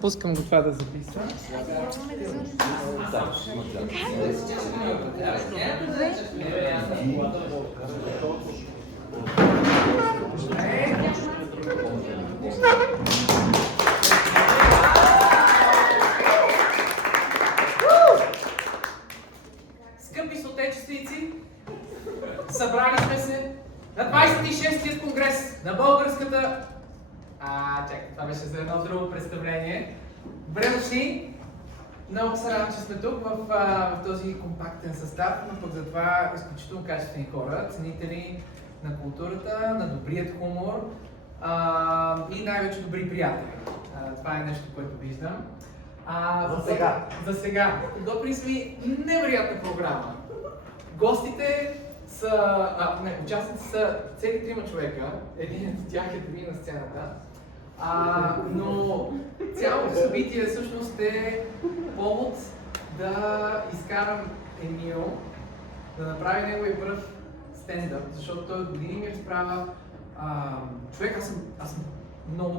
Пускам го това да записва. Скъпи съотечественици, събрали сме се на 26-тият конгрес на българската... чакай, това беше за едно друго представление. Добре дошли! Много се радвам, че сме тук в този компактен състав, но пък затова изключително качествени хора, ценители на културата, на добрият хумор и най-вече добри приятели. Това е нещо, което виждам. За сега. Подготвили сме невероятна програма. Гостите са, участници са цели 3 човека, един от тях е дори на сцената, но цялото събитие всъщност е повод да изкарам Емил, да направи неговия пръв стендъп, защото той от години ми разправя. Човек, аз съм много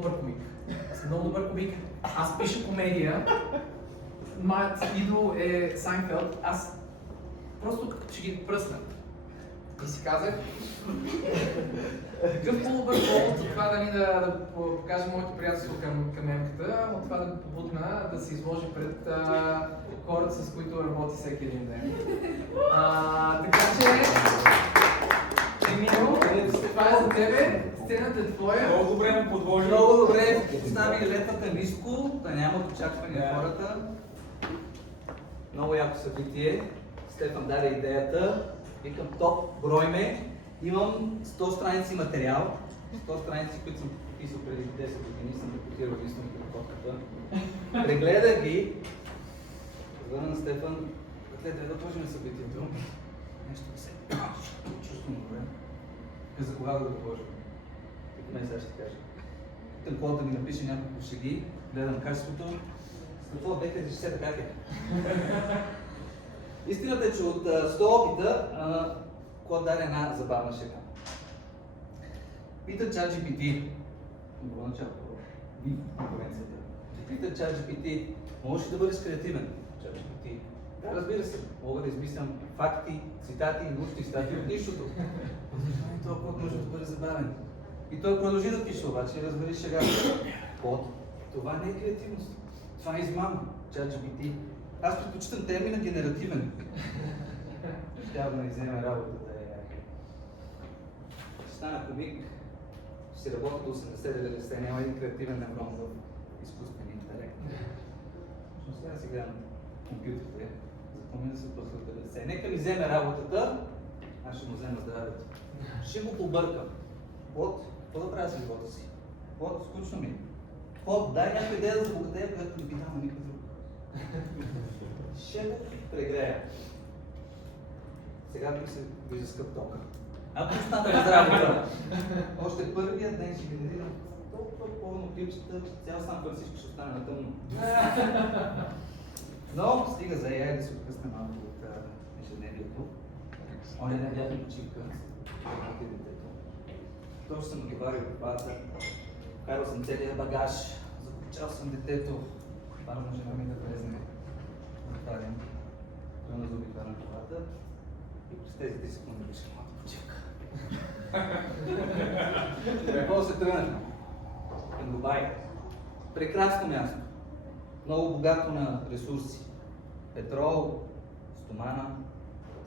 добър комик. Аз пиша комедия. Моят идол е Сайнфелд. Аз просто като че ги пръсна. И си казах, какъв по-добър повод за това да покажа моето приятелство към емката, от това да го побутна да се изложи пред хората, с които работи всеки един ден. Така че, Емил, това е за тебе, сцената е твоя. Много добре му подложи. Много добре постави летвата ниско, да нямат очаквания хората. Много яко събитие. Стефан даде идеята. Викам топ, брой ме. Имам 100 страници материал. 100 страници, които съм подписал преди 10 години, съм репетирал единствено подготовката. Прегледах ги. Звъна на Стефан. Да отложим събитието. Нещо да се чувствам добре. За кога да го отложим? Не, сега ще кажа. Питам кой да ми напише няколко шеги, гледам качеството. С какво 2060 как е? Истината е, че от 100 опита, Клод даде една забавна шега. Пита ChatGPT, добро начало, конкуренцията. Пита ChatGPT, можеш ли да бъдеш креативен? ChatGPT. Да, разбира се, мога да измислям факти, цитати и научни статии от нищото. Това Клод може да бъде забавен. И той продължи да пише обаче, разбери шега. Клод, това не е креативност. Това е измама. ChatGPT. Аз предпочитам термина генеративен. Трябва да не вземе работата. Ще стана комик, ще работя до 80-90, няма един креативен неврон в изкуствения интелект. Но сега си гледам компютрите, запомня да се после 90. Нека ми вземе работата, аз ще му взема здравето. Ще го побъркам. Плод, какво да правя с живота си? Плод, скучно ми. Плод, дай някаква идея за богатея, която не би дал на никой друг. Ще го прегрея. Сега тук се вижда скъп тока. Ако остана без работа, още първият ден ще генерирам толкова пълно клипчета, цял Сан Франциско ще остане на тъмно. Но стига за AI да се откъсне малко от ежедневието. Оня ден бях на почивка с детето. Точно съм натоварил папата, карал съм целия багаж, закопчал съм детето. Важно жена ми да влезне. Отварям. Той на зуби на колата. И през тези 10 секунди беше малко почивка. Какво се тръгнахме? Към Дубай. Прекрасно място. Много богато на ресурси. Петрол, стомана,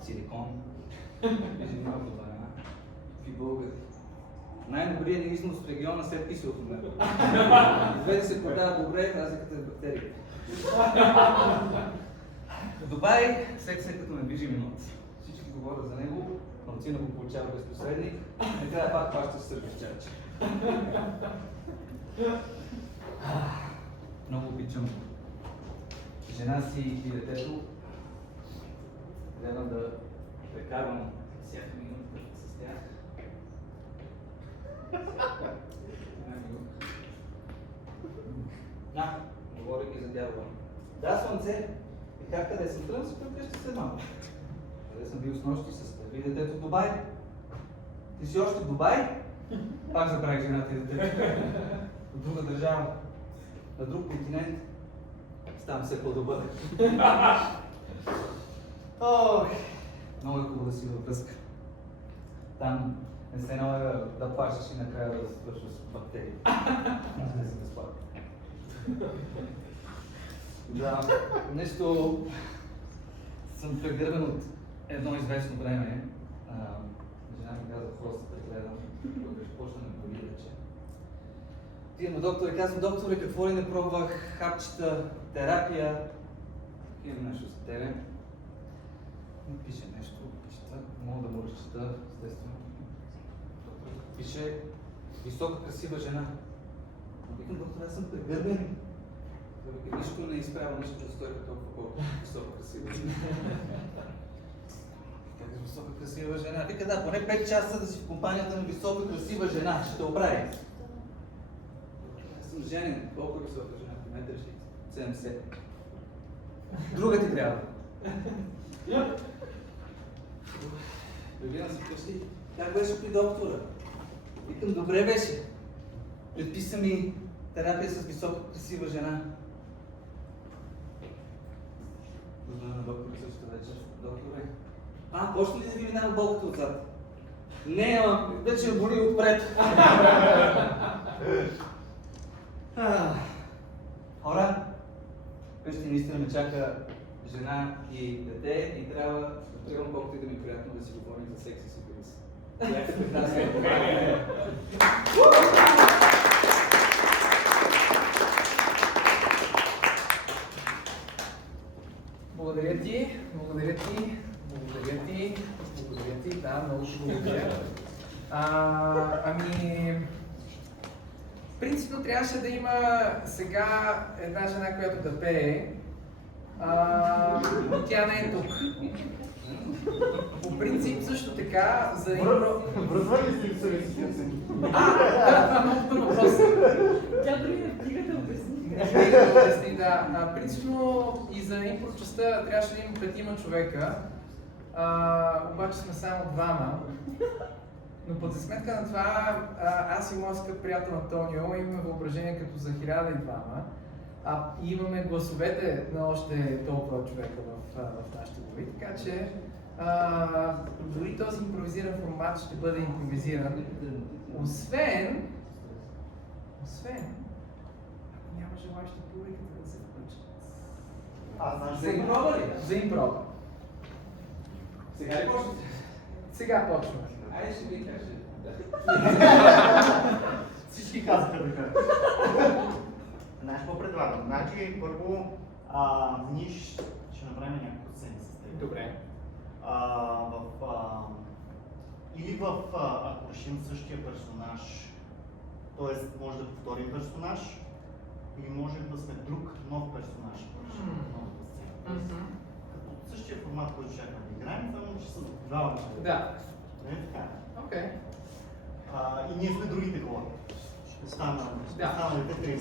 силикон. Виждам малко банана. И българи. Най-добрият ни износ в региона след киселото мляко. Две да се продава добре, разликата е в бактериите. Дубай, всеки след като ме движи минут. Всички говорят за него, малцина го получава без посредник, не трябва пак плаща с сърби в чарче. Много обичам жена си и детето. Гледам да прекарвам всяка минута с тях. Говорих и за дявола. Да, слънце, и как къде съм тръгнал, си прекръща се малко. Къде съм бил с нощи с ви детето в Дубай? Ти си още в Дубай? Пак забравих жената и детето. От друга държава. на друг континент, ставам все по-добър. Ох, много е хубаво да си във връзка. Там не се налага да плащаш и накрая да свършваш с бактерии. Не си безплатно. Да, нещо съм прегърбен от едно известно време. Жена ми каза, просто да гледам, тук ще почна да боли вече. Отивам на доктора и казвам, докторе, какво ли не пробвах, хапчета, терапия. Имам нещо за тебе. Пише нещо, чета, мога да му разчета, естествено. Докторът пише висока, красива жена. Викам, доктор, аз съм прегърбен. Той вика, нищо не изправя нищо за стойка толкова колко висока, красива жена. Как е висока, красива жена? Вика, да, поне 5 часа да си в компанията на висока, красива жена, ще те оправи. Аз съм женен, колко е висока жена? Метър 70. Друга ти трябва. Прибирам се вкъщи. Как беше при доктора? Викам, добре беше. Предписа ми терапия с висока, красива жена. Позволя на доктора същата вечер. Докторе, почна ли да ви минава болката отзад? Не, ама вече ме боли отпред. Хора, вкъщи наистина ме чака жена и дете и трябва да тръгвам колкото и да ми е приятно да си говорим за секс и сифилис. Бяхте прекрасни. Благодаря ти, благодаря ти, благодаря ти, благодаря ти, да, много ще благодаря. Принципно трябваше да има сега една жена, която да пее, но тя не е тук. По принцип също така за Връзва ли си съвестите? Да, това е много добър въпрос. Тя дори не вдига да обясни. Да, принципно и за импро частта трябваше да има 5 човека, обаче сме само 2. Но под за сметка на това, аз и моят скъп приятел Антонио имаме въображение като за 1002, и имаме гласовете на още толкова човека в нашите глави, така че дори този импровизиран формат ще бъде импровизиран, освен ако няма желащи публиката да се включат. За импроба ли? За импроба. Сега ли почвате? Сега почваме. Айде ще ви кажа. Всички казаха така. Знаеш какво предлагам? Значи, първо, ние ще направим някакво сцени с теб. Добре. Или ако решим същия персонаж, т.е. може да повторим персонаж, или може да сме друг нов персонаж, новата сцена. Като същия формат, който ще да играем, само ще се задължаваме. Да. Не е така. Окей. И ние сме другите хора. Останалите три.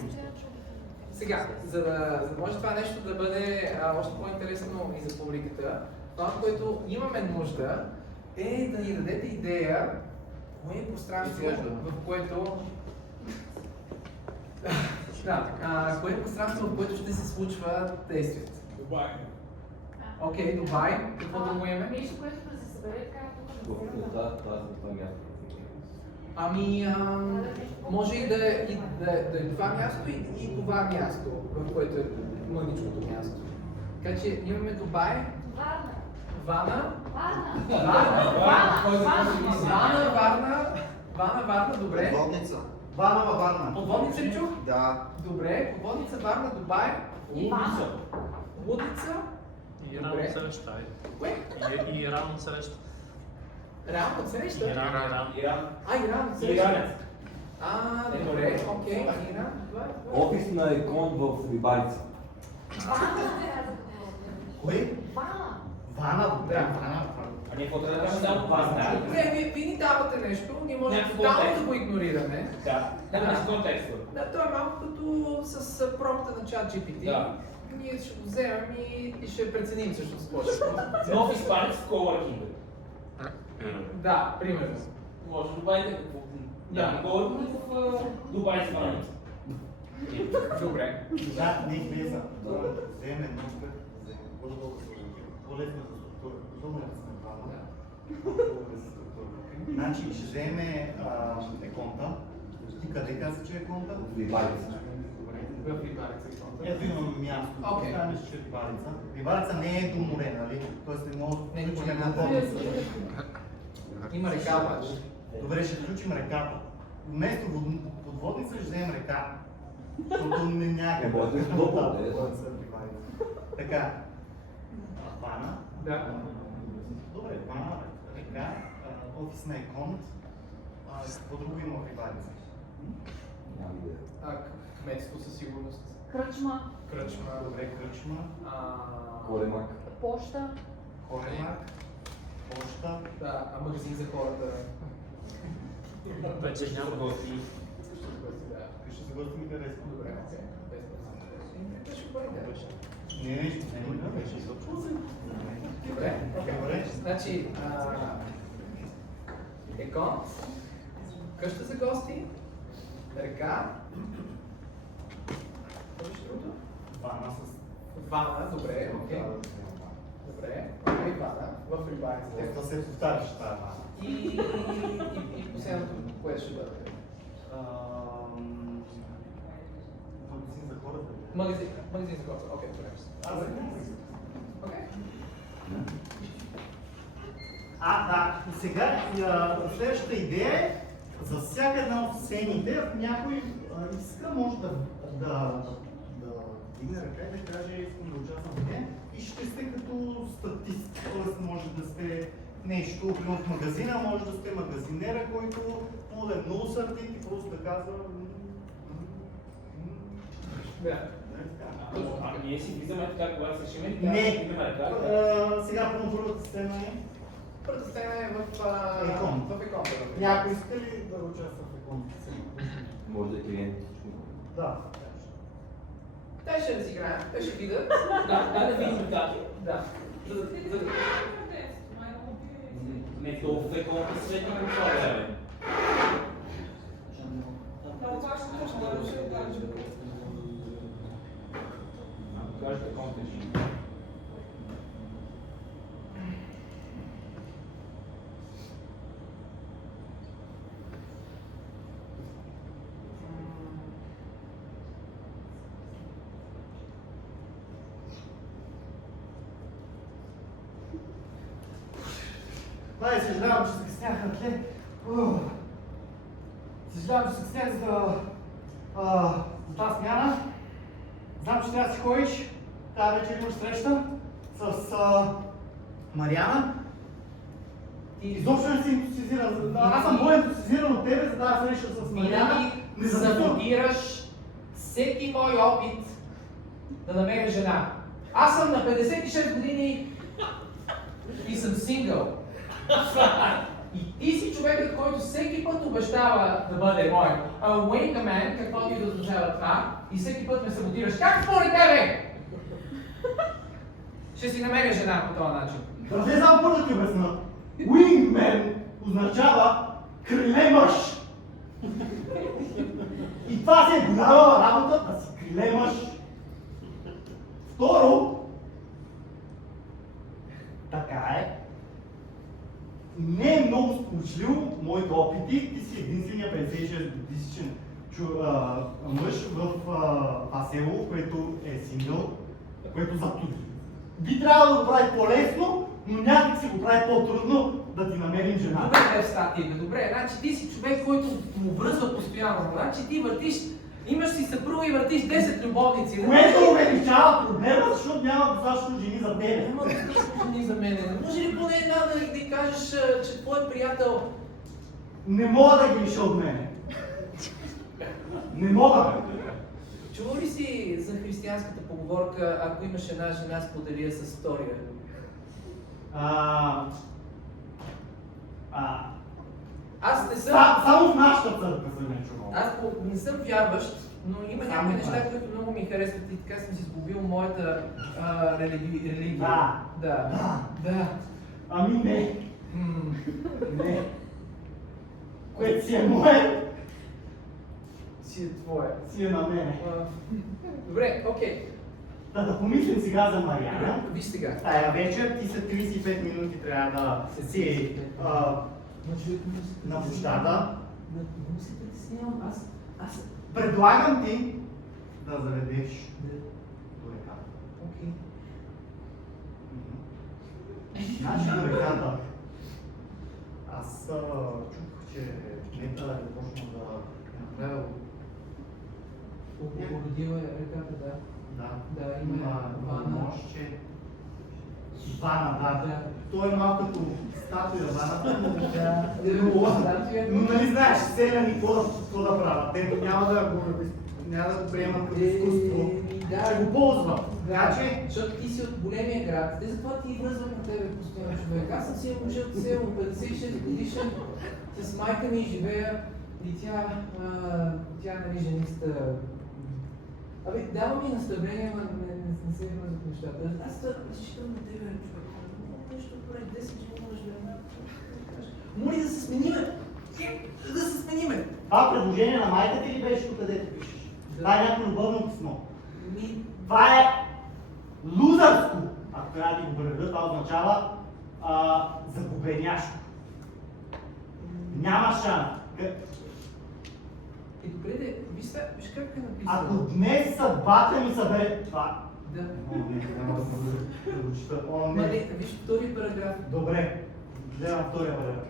Сега, за да може това нещо да бъде още по-интересно и за публиката, това, което имаме нужда, е да ни дадете идея кое е пространство, в което кое е пространство, в което ще се случва действието. Дубай. Окей, Дубай. Какво друго имаме? Нещо, което да се събере така тук. Това място. Може и да е това място и това място, в което е мъничкото място. Така че имаме Дубай, Варна, Варна, добре. Подводница. Варна във Варна. Подводница ли чух? Да. Добре, подводница, Варна, Дубай, Лудница. И Иран среща. Кое? И Иран среща. Реално среща? Иран. Иран среща. Добре, окей, Иран. Офис на Екон в Рибарица. Кой? Вана, добре. Да. Вана. А ние какво трябва да кажем само това знае? Не, вие ни давате нещо, ние можем Някакво тотално контекст. да го игнорираме. Да, да, с контекста. Да, то е малко като с промпта на ChatGPT. Да. Ние ще го вземем и ще преценим всъщност какво ще е. Нов испанец в Coworking. Да, примерно. Може да добавите какво? Да. Coworking в Дубай испанец. Добре. Да, не влеза. Вземе едно, вземе. По-долу да сложим. По-лесно за структура. По-долу да сме двама. По-долу да се структура. Значи ще вземе еконта. Ти къде каза, че е еконта? Рибарица. Добре. В рибарица. Ето имам място. Окей. Станеш, че рибарица. Рибарица не е до море, нали? Тоест не може Не, да включим не, на не. вода. Има река обаче. Добре, ще включим реката. Вместо подводница ще вземем река. Защото не някъде. Може да е хубаво, да е. Така. Вана. Да. Добре, вана, река, офисна еконт. Какво друго има в рибарица? Нямам идея. Кметство със сигурност. Кръчма, Кръчма. Добре, кръчма, Колемак. поща, коремак, поща. Да, магазин за хората. Вече няма. Гости. Да. Ще се гости ми харесва. Добре, окей. Без проблем. Това ще бъде. Не, ще вземем да беше. Добре. Добре. Значи, екон, къща за гости, река, какво беше другото? Вана с... Вана, добре, окей. Добре, окей, вана, в рибарицата. Текста се повтаряше тази вана. И последното, кое ще бъде? Магазин за хората. Магазин за хората, окей, добре. Аз Окей. Да. И сега следващата идея е за всяка една от сцените, ако някой иска, може да дигне ръка и да каже, искам да участвам в нея. И ще сте като статист, т.е. може да сте нещо в магазина, може да сте магазинера, който може да е много сърдит и просто да казва Да. Ние си влизаме така, когато се решим и Не. идем ръка. Сега по първата сцена е. Първата сцена е в Екон. В екон. Някой иска ли да участва в екон? Може да е клиент. Да. Те ще разиграем, те ще видят. Да видим как е. Да. Не толкова е колко свети по това време. Кажете контекст. Май, съжалявам, че закъснях, атлет. Съжалявам, че закъснях за тази смяна. Знам, че трябва да си ходиш. Тази вечер имаш среща с Мариана. Изобщо не си ентусизиран. Аз съм по-ентусизиран от тебе, за тази среща с Мариана. Винаги саботираш всеки мой опит да намеря жена. Аз съм на 56 години и съм сингъл. И ти си човекът, който всеки път обещава да бъде мой. Wait a man, каквото и да означава това, и всеки път ме саботираш. Как според тебе? Ще си намеря жена по този начин. Да не знам първо да ти обясна. Wingman означава криле мъж. И това си е голяма работа, да си криле мъж. Второ, така е. Не е много сполучливо моите опити. Ти си единствения 56 годишен мъж в това село, което е сингъл, което би трябвало да го прави по-лесно, но някак си го прави по-трудно да ти намерим жена. Добре, в статия, добре. Значи ти си човек, който му връзва постоянно. Значи ти въртиш, имаш си съпруга и въртиш 10 любовници. Което увеличава проблема, защото няма достатъчно жени за тебе. Няма достатъчно жени за мен. Не може ли поне една да ти кажеш, че твой приятел... Не мога да ги лиша от мене. Не мога. Чува ли си за християнската поговорка, ако имаш една жена, сподели я с втория? Аз не съм... Само в нашата църква съм не чувал. Аз не съм вярващ, но има Само някои това. неща, които много ми харесват и така съм си сгубил моята религия. Да. Да. Да. Ами не. М. Не. Което си е мое. Си е твоя. Си е на мене. Добре, окей. Да помислим сега за Мариана. Виж сега. Тая вечер ти са 35 минути трябва да си на площада. Не се притеснявам, аз... Предлагам ти да заведеш до реката. Окей. Значи до реката. Аз чух, че кмета е започнал да е направил. Породила е реката, да. Да, Да, има вана. мощче. Вана, да. Той е малко като статуя ваната, но но нали знаеш, селяни какво да правят? Те няма да го приемат като изкуство. Ще го ползват. Така че... Защото ти си от големия град, те затова ти връзват на тебе постоянно човек. Аз съм си мъжа от село, 56 годишен, с майка ми живея и тя нали, жениста. Абе, дава ми наставление, но не се връзват нещата. Аз разчитам на тебе, човек. Нещо поне 10 дни може да моли да се смениме! Да се смениме! Това предложение на майка ти ли беше тук, където пишеш? Това е някакво любовно писмо. Това е лузърско! Ако трябва да ти го преведа, това означава загубенящо. Няма шанс. И добре, виж как е написано. Ако днес съдбата ми събере това... Да. О, не, няма да го чета. О, Ма не. не, виж втори параграф. Добре, гледам втория параграф.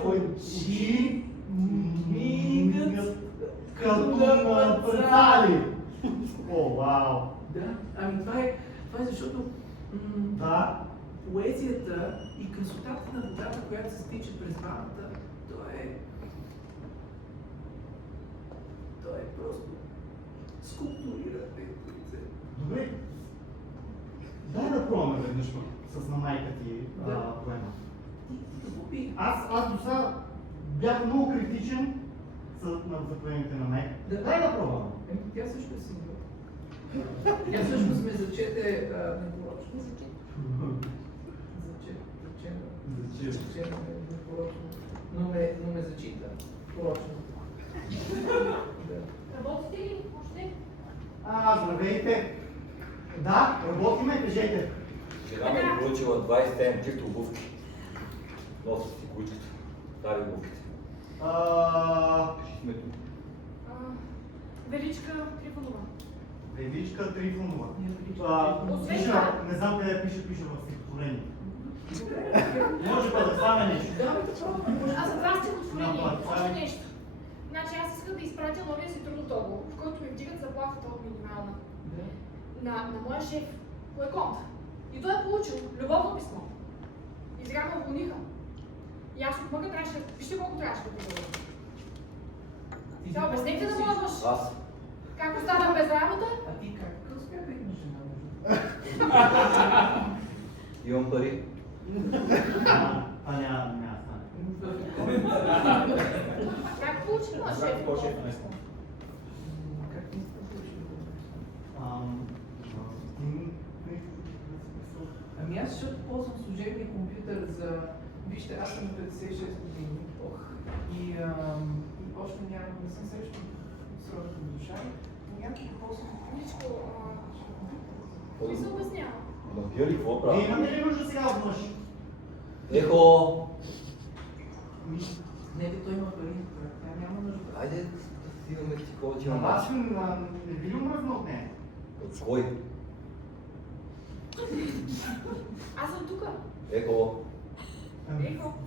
Твоите очи мигат като на парцали. О, вау! Да, ами това е защото Да. поезията и красотата на водата, която се стича през ваната, то е просто скулптуриране. Добре. Дай да пробваме веднъж с на майка ти Да. поема. Ти какво би? Аз до сега бях много критичен за поемите на майка. Да. Дай да пробваме. Тя също е сингъл. Тя всъщност ме зачете непорочно. Зачета ме непорочно. Но ме зачита порочно. Да. Работите ли още? Здравейте! Да, работиме, кажете. Жена ми е получила 20 тем обувки. Носа си кучката. Стари обувките. Пиши името. Величка Трифонова. Величка Трифонова. Освен Пиша, това- не знам къде пише в стихотворение. Може па да стане нещо. Аз съм два стихотворения. Да, това е. Още нещо. Значи аз исках да изпратя новия си трудов договор, в който ми вдигат заплатата от минимална. На моя шеф по Еконт. И той е получил любовно писмо. И сега ме уволниха. И аз от мъка трябваше, вижте колко трябваше да бъде. Сега обяснете да моя мъж. Аз. Как останах без работа? А ти как? Как успя да имаш жена? Имам пари. Това няма да стане. Как получи моя шеф? Как не сте получили? Ами аз защото ползвам служебния компютър за... Вижте, аз съм 56 години. И още не съм срещал сродната душа. Някакво ползвам... Ничко, не се обяснява. Ама вие ли какво Вие правите? имате ли нужда сега от мъж? Ехо! Не, бе, той има пари. Тя няма нужда. Айде да стигаме ти колко ти На има вас мач. не ви ли мръзна от нея? От кой? Аз съм тука. Ехо!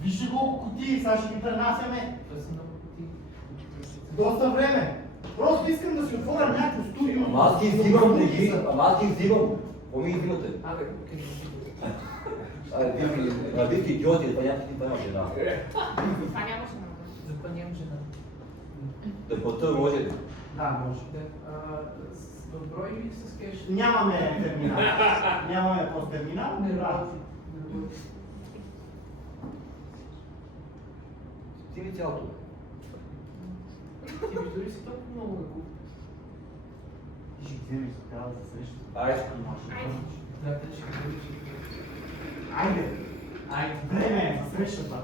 Вижте колко кутии, сега ще ги пренасяме. Това са много кутии. Доста време. Просто искам да си отворя някакво студио. Ама аз ги взимам, не ги. Ама аз ги взимам. Какво ми ги взимате? Абе, окей. Вие сте идиоти, това няма ти няма жена. Това нямаше много. Затова нямам жена. Да плата може ли? Да, може. В брой или с кеш? Нямаме терминал. Нямаме посттерминал. Не Да. работи. Не работи. Стига цялото. Ти виж дори си толкова много да купи. Ти ще вземеш така да се срещаш. Айде. Айде. Да, те ще говориш. Айде. Време е за срещата.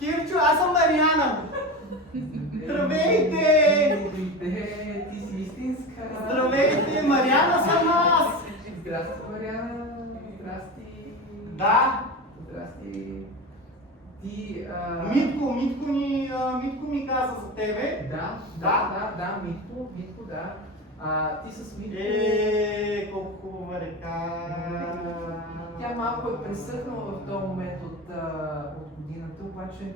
Кирчо, аз съм Мариана. Здравейте! Ти си истинска. Здравейте, Мариана съм аз! Здрасти, Мариана. Здрасти. Да, Здрасти. Ти, Митко ми каза за тебе. Да, Митко, да. Ти с Митко... Колко хубава река. Тя малко е пресъхнала в този момент от годината, обаче...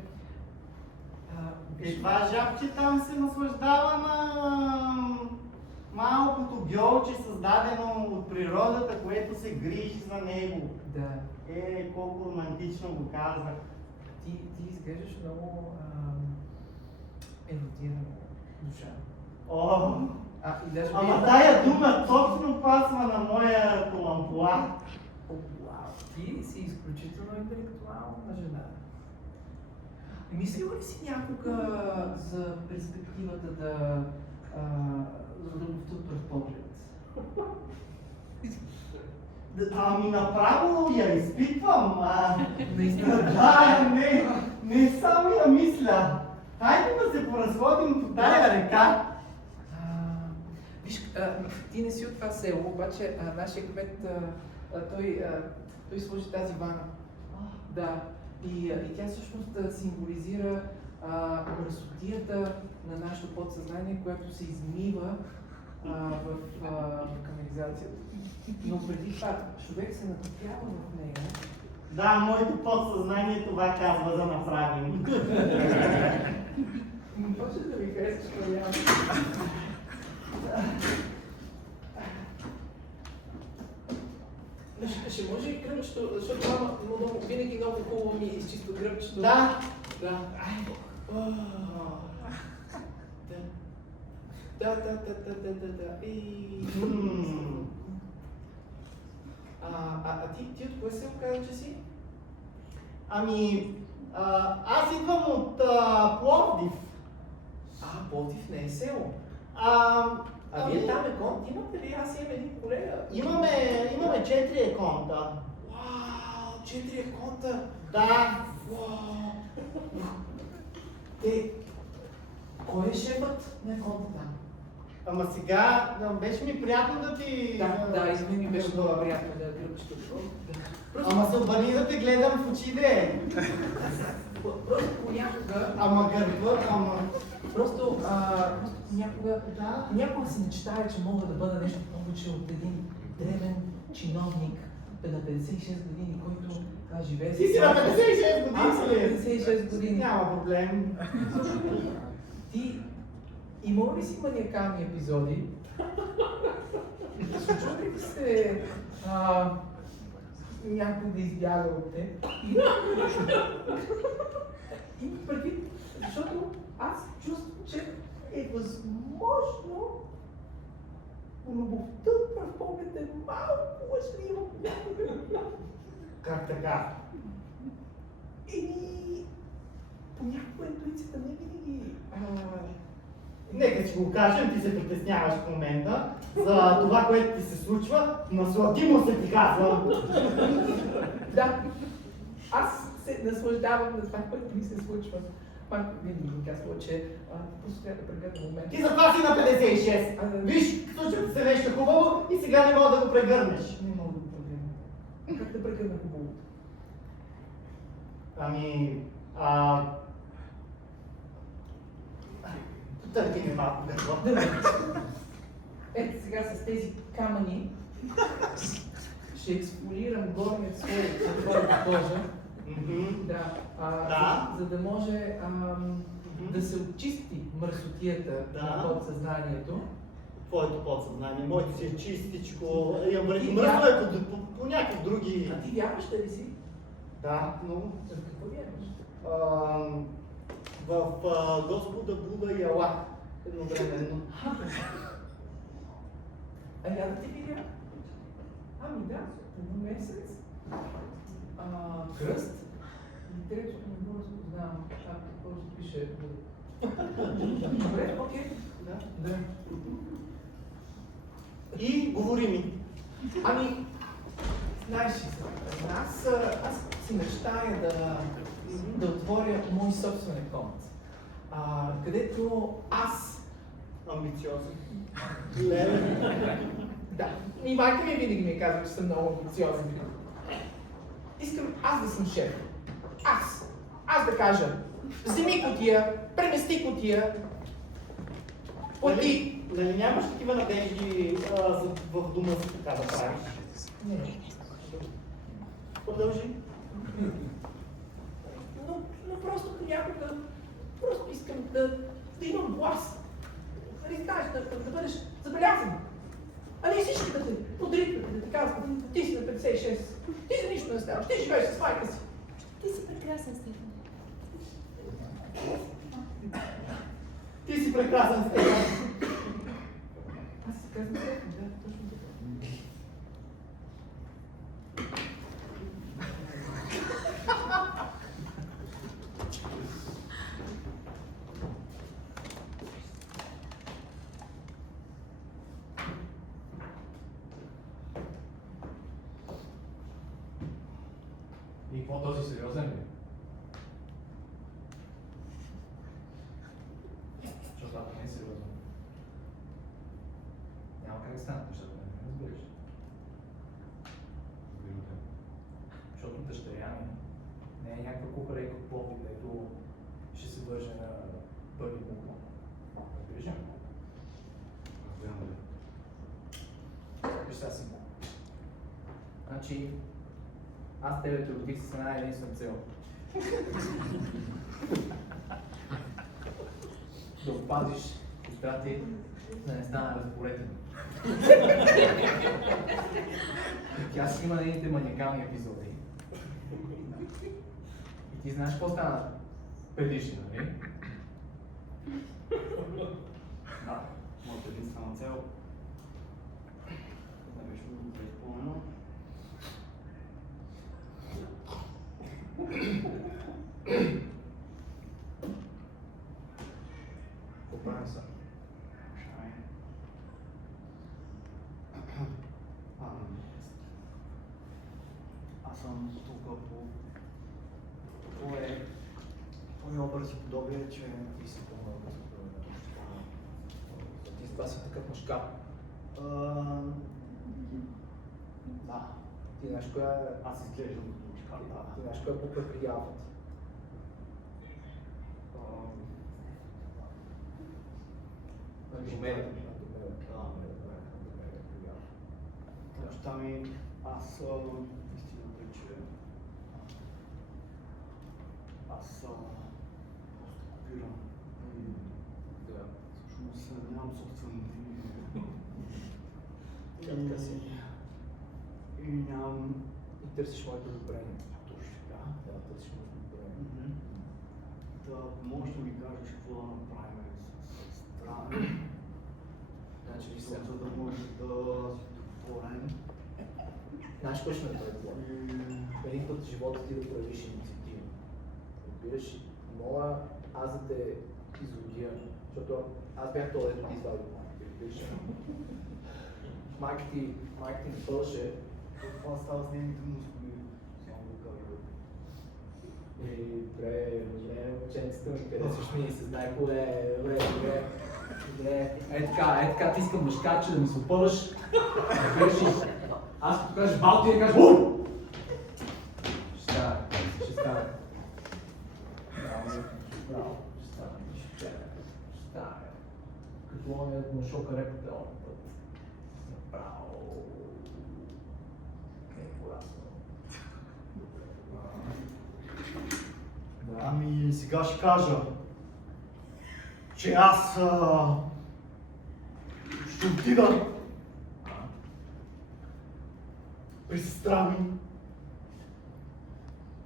Това жабче там се наслаждава на малкото гьолче, създадено от природата, което се грижи за него. Да. Колко романтично го казах. Ти изглеждаш много еротирана душа. И даже Ама тая дума точно пасва на моя лампуа. Ти си изключително интелектуална жена. Мислила ли си някога за перспективата за любовта от пръв поглед? Ами направо я изпитвам. Наистина? Да, не само я мисля. Хайде да се поразходим по тая река. Виж, ти не си от това село, обаче нашия кмет, той сложи тази вана. Да. И тя всъщност символизира мръсотията на нашето подсъзнание, което се измива в канализацията. Но преди това човек се натопява в нея. Да, моето подсъзнание това казва да направим. Може да ми харесаш вариант. Ще може и гръбчето, защото мама винаги много хубаво ми изчиства гръбчето. Да. Да. Да. Ти от кое се оказа, че си? Ами, аз идвам от Пловдив. Пловдив не е село. Вие там еконт имате ли? Аз имам един колега. Имаме 4 еконта. Вау, 4 еконта! Да. Вау! Кой е шефът на еконта там? Ама сега беше ми приятно да ти... Да, извини, ми беше много приятно да гръбчето. Ама се обърни да те гледам в очите. Просто понякога... Просто някога си мечтая, че мога да бъда нещо повече от един древен чиновник на 56 години, който живее с... Ти си на 56 години, Аз съм на 56 години. Няма проблем. Ти имал ли си маниакални епизоди? Случва ли се някой да избяга от теб? Има предвид, защото аз чувствам, че е възможно любовта от пръв поглед е малко лъжлива понякога. Как така? Понякога интуицията не винаги... Нека си го кажем, ти се притесняваш в момента за това, което ти се случва. Насладимо се ти казвам. Да, аз се наслаждавам на това, което ми се случва. Пак винаги ми казва, че просто трябва да прегърна момента. Ти затова си на 56. Виж, случва се нещо хубаво и сега не мога да го прегърнеш. Не мога да го прегърна. Как да прегърна хубавото? Търпи ми малко гърба. Ето сега с тези камъни ще ексфолирам горният слой от твоята кожа. За да може да се очисти мръсотията на подсъзнанието. Твоето подсъзнание, моето си е чистичко, мръсно е по някакви други... А ти вярваш ли си? Да, но... За какво вярваш? В Господа Буда и Аллах едновременно. Я да ти видя. Ами да, един месец. Кръст. И трето не го разпознавам. Какво ще пише? Добре, окей. Да. И говори ми. Ами, знаеш ли, аз си мечтая да отворя мой собствен аккаунт, където аз... Амбициозен. Да, и майка ми винаги ми е казала, че съм много амбициозен. Искам аз да съм шеф. Аз да кажа, вземи кутия, премести кутия, плати. Нали нямаш такива надежди в дома си така да правиш? Не. Продължи. Но просто понякога, просто искам да имам глас. Нали знаеш, да бъдеш забелязан. А не всички да те подритват, да те казват, ти си на 56, ти за нищо не ставаш, ти живееш с майка си. Ти си прекрасен, Стефан. Ти си прекрасен, Стефан. Аз си казвам Стефан, да, точно така. И какво този сериозен ли? Защото ако не е сериозен, няма как да станат нещата, не разбираш. Защото дъщеря ми не е някаква кухарейка в Пловдив, където ще се върже на първи муко. Разбираш ли? Виж сега си. Значи, аз тебе те родих с една единствена цел. Да опазиш сестра ти, да не стане разпореден. Тя си има нейните маниакални епизоди. И ти знаеш какво стана предишни, нали? Моята единствена цел да беше да изпълнено. Поправя се. Аз съм тук по твое образ и подобие, че Ти си по-много. Ти това си такъв мъжкар. да, Ти знаеш коя е... аз изглеждам като мъжкар, Ти да. знаеш коя буква е при алфата? Домера. Да. Баща ми, аз истината е, че аз просто копирам. Да. Всъщност нямам собствено мнение. Така си. И нямам... И търсиш моето одобрение. Точно така. Да, търсиш моето одобрение. Да, можеш да ми кажеш какво да направим с сестра, Значи, виж сега. за да може да си удовлетворен. Знаеш кой ще ме прави това? Един път в живота ти да проявиш инициатива. Разбираш, моля аз да те изродя, защото аз бях този, дето ти извади от майка ти, разбираш. Майка ти ми пълше. Това става с нейните мускули. Само да кажа. Добре, ученицата ми харесваш ми и се знае кое, добре. Е така, ти искам мъжкарче да ми се опъваш. Разбираш ли? Аз като кажеш бал, ти да кажеш бум! Ще стане. Браво, ще стане. Като оня на шока репата оня път. Браво. Прекрасно. Ами сега ще кажа, че аз ще отида при сестра ми,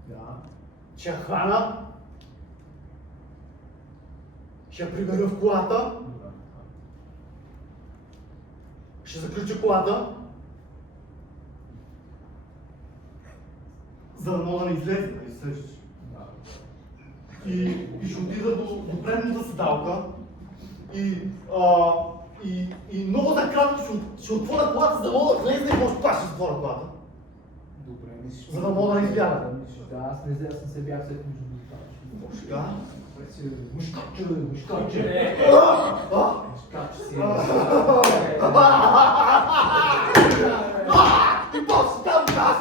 Да. ще я хвана, ще я прибера в колата, ще заключа колата, за да мога да не излезе, нали сещаш? И ще отида до предната седалка и много за кратко ще отворя колата, за да мога да влезе и може това ще затворя колата. Добре, мислиш. За да мога да не избяга. Да, аз не се бях след между другото. Мушка? Мушкаче, мушкаче. Мушкаче си. И после ще дам газ!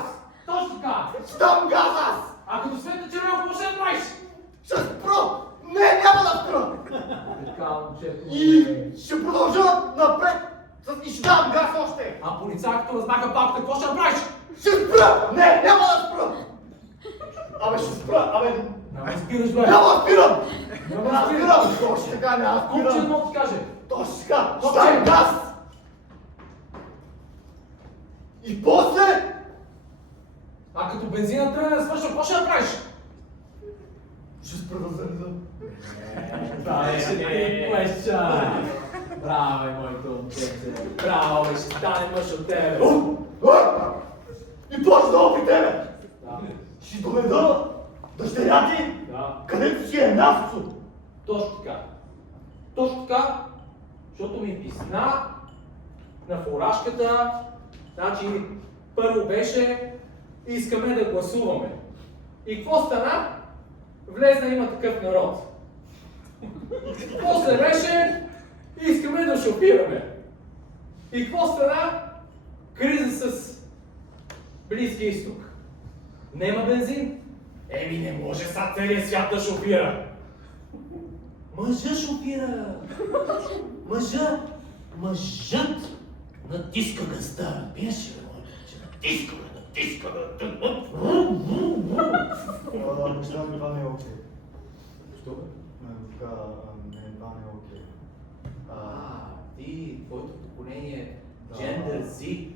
Точно така! Ще дам газ аз! А като светна червено, какво ще направиш? Ще спра! Не, няма да спра! Така, момчето. И ще продължа напред! И ще дам газ още! А полицайката размаха папка, какво ще направиш? Ще спра! Не, няма да спра! Абе, ще спра! Абе, Няма спираш, бе. няма да спирам! Няма Няма да да спираш. спирам! Точно така, няма да Купче спирам! едно ти каже. Точно така! Ще Купче. дам газ! И после... А като бензина тръгне да свършва, какво ще направиш? Ще спра да зализам. Това беше ти плеща. Браво, моето момченце. Браво, ще стане мъж от тебе. И почна да при тебе! Да. Ще доведа дъщеря ти, Да. където си е мястото! Точно така. Точно така, защото ми писна на фуражката. Значи, първо беше, искаме да гласуваме. И какво стана? Влезна Има такъв народ. После беше, искаме да шопираме. И какво стана? Криза с Близкия изток. Нема бензин? Еми не може са целият свят да шопира. Мъжът шопира. Мъжът натиска газта. Беше ли, мой че натиска. Баща ми, това не е окей. Що бе? Така, не, това не е окей. Ти, твоето поколение, Да. Gender Z,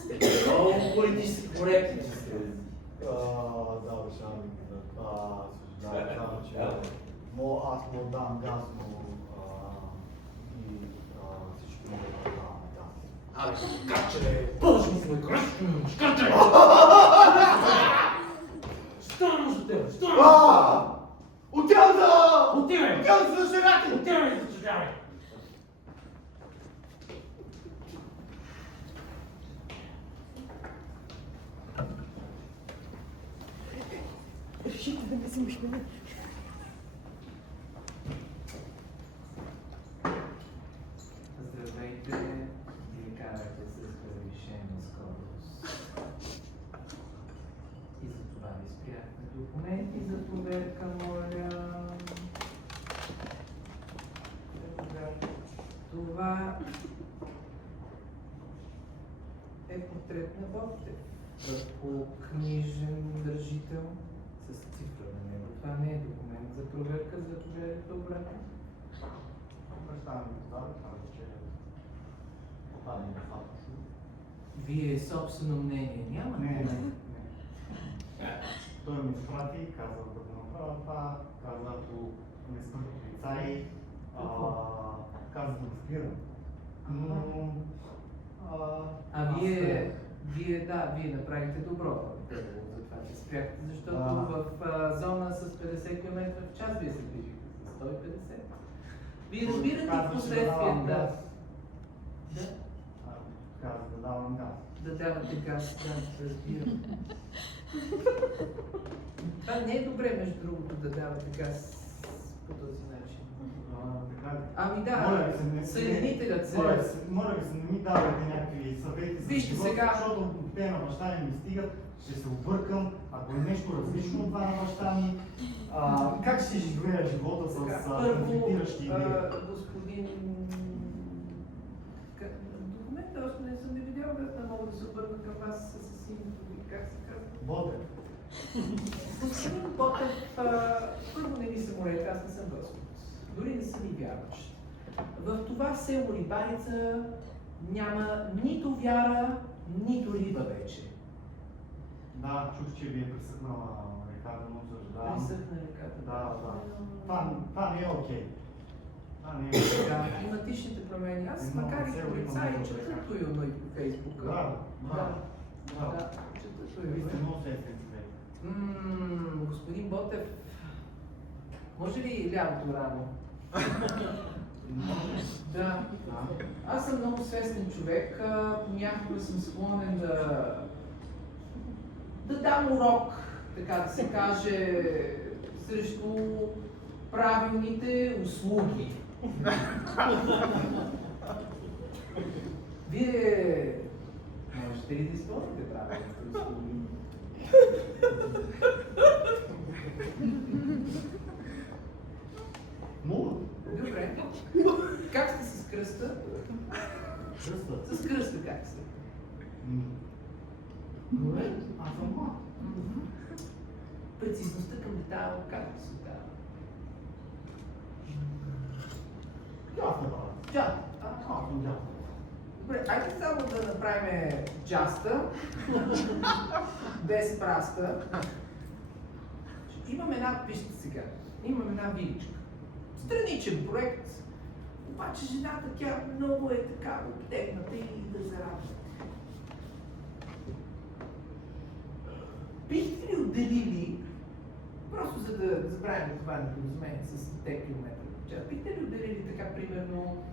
сте много политически коректни, че сте. Да, баща ми, съжалявам, че аз му дам газ, но и всички му да даваме газ. Абе, скаче, боже ми се, скаче! Що нужда тебе? Що нужда? Отивам за... Отивай! Отивам за дъщеря ти! Отивай, зачекавай! Решите да ме взимаш мене. Здравейте, вие карате с разрешена скорост. И за това ви спряхме документи за проверка, моля. Това е портрет на Ботев върху книжен държител с цифра на него. Това не е документ за проверка, заповядайте обратно. Баща ми поставя, каза, че това не е достатъчно. Вие собствено мнение нямате? Не. Той ми изпрати, каза да го направя това, каза, ако не съм полицай, каза да го спирам. Но... Вие направихте доброто дело за това, че спряхте, защото Да. в зона с 50 км в час вие се движите с 150. Вие разбирате Казваше последствията. да Да, Каза да давам газ. да давате газ, да, разбирам. Това не е добре, между другото, да давате газ по този начин. Така ли? Ами да, Моля ви се, не- съединителят се... Моля ви се, не ми давайте някакви съвети за Вижте живота, сега. защото те на баща ми стигат, ще се объркам, ако е нещо различно от това на баща ми. Как ще живея живота с конфликтиращи идеи? Господин... Документа още не съм не видял, да не мога да се обърна към вас с името ви, как се казва? Боде. Господин Ботев, първо не ви съм уред, аз не съм Господ. Дори не съм и вярващ. В това село Рибарица няма нито вяра, нито риба вече. Да, чух, че ви е пресъхнала реката, но съжалявам. Пресъхна реката. Да. Това не е окей. Това не е окей. Да, климатичните промени. Аз, Едно макар и село има полицай, много чета река. Туилно и по Фейсбука. Да. Чета Вие сте Туилно. много сестен човек. Господин Ботев, може ли лявото рамо? Да. Аз съм много свестен човек. Понякога съм склонен да да дам урок, така да се каже, срещу правилните услуги. Вие можете ли да изпълните правилните услуги? Мога. Добре. Как сте с кръста? Кръста. С кръста как сте? Добре, аз съм млад. Прецизността към детайла, как се дава? Аз не правя. Джаз. Аз съм дял. Добре, айде само да направим джаста, без праста. Имам една, вижте сега, имам една виличка. Страничен проект, обаче жената тя много е така обтегната и да зарадва. Бихте ли отделили, просто за да забравим това недоразумение с 5 км в час, бихте ли отделили така примерно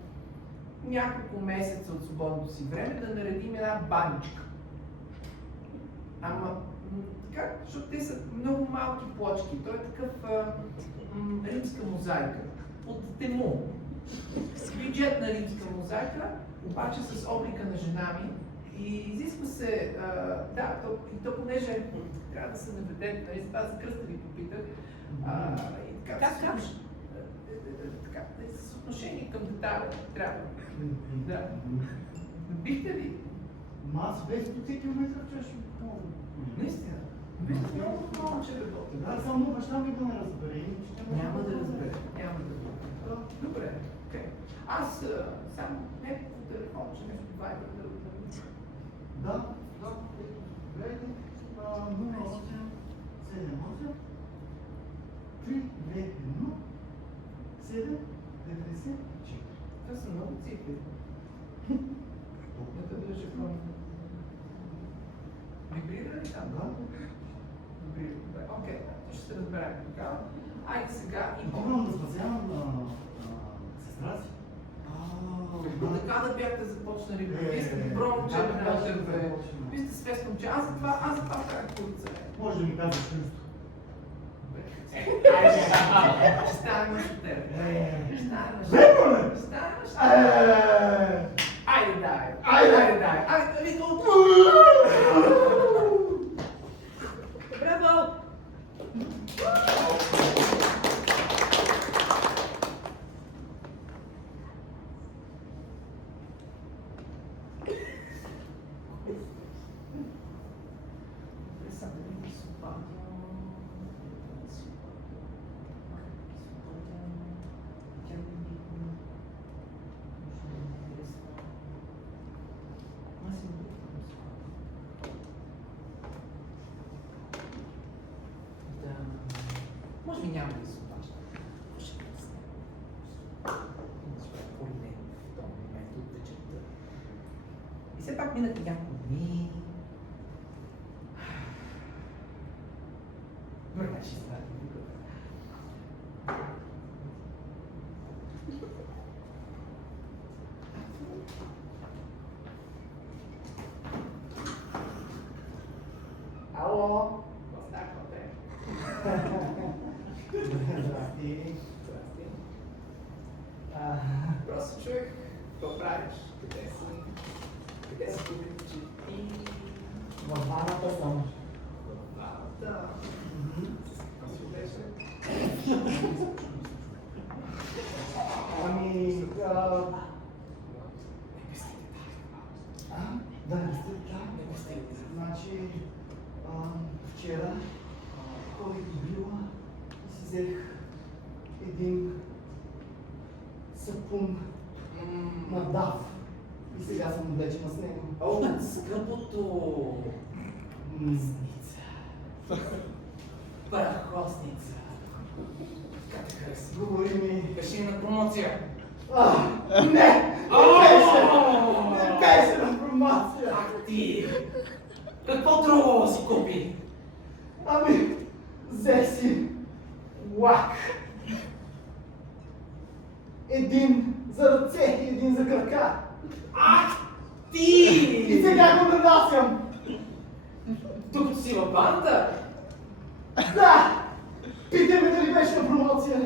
няколко месеца от свободното си време да наредим една баничка? Ама, така, защото те са много малки плочки. Той е такъв римска мозайка от тему. Бюджетна римска мозайка, обаче с облика на жена ми. И изисква се, да, и то понеже трябва да се наведе, нали, това за кръста ви попитах. И така, така, с отношение към детайла трябва. Да. Бихте ли? Аз без 50 км ще мога. Наистина. Вижте, много че работи. Да, само баща ми да не разбере. Няма да разбере. Няма да разбере. Добре, окей. Аз само не по телефон, че нещо Viber да Да, гледайте. 08 78 3 2 1 7 94. Това са много цифри. Нека да ще пробвам. Вибрира ли там? Да. Вибрира. Добре, окей, ще се разберем тогава. Айде сега и Имам да спасявам сестра си. така да бяхте започнали. Вие сте Е, добро момче, да, да да, можете ще да започнем. Вие сте свестно момче. Аз затова карах полица. Може да ми казваш Христо. Ще стане мъж от тебе. Ще стане мъж. Верно ли? Ще стане мъж. Е! Айде дай. Айде. дай. Айде, вика от... Браво! Може би няма да се обажда. Ще да се по-не в този момент от вечерта. И все пак минаха няколко дни. Добре, ще стане. Ало? Здрасти. Просто човек, какво правиш? Къде си? Къде си тук, че ти... В ваната съм. Да. Какво си беше? Ами, да, не сте така. Значи, вчера ходих до Била и си взех един сапун на Дав. И сега съм облечена с него. О, скъпото! Мизница. Парахосница. Как те хареса? Говори ми. Беше на промоция. Не! Не беше на промоция! Ах ти! Какво друго си купи? Ами, взе си лак. Един за ръце и един за крака. Ах ти! И сега го нанасям. Докато си в банда, Да! Питай ме дали беше на промоция.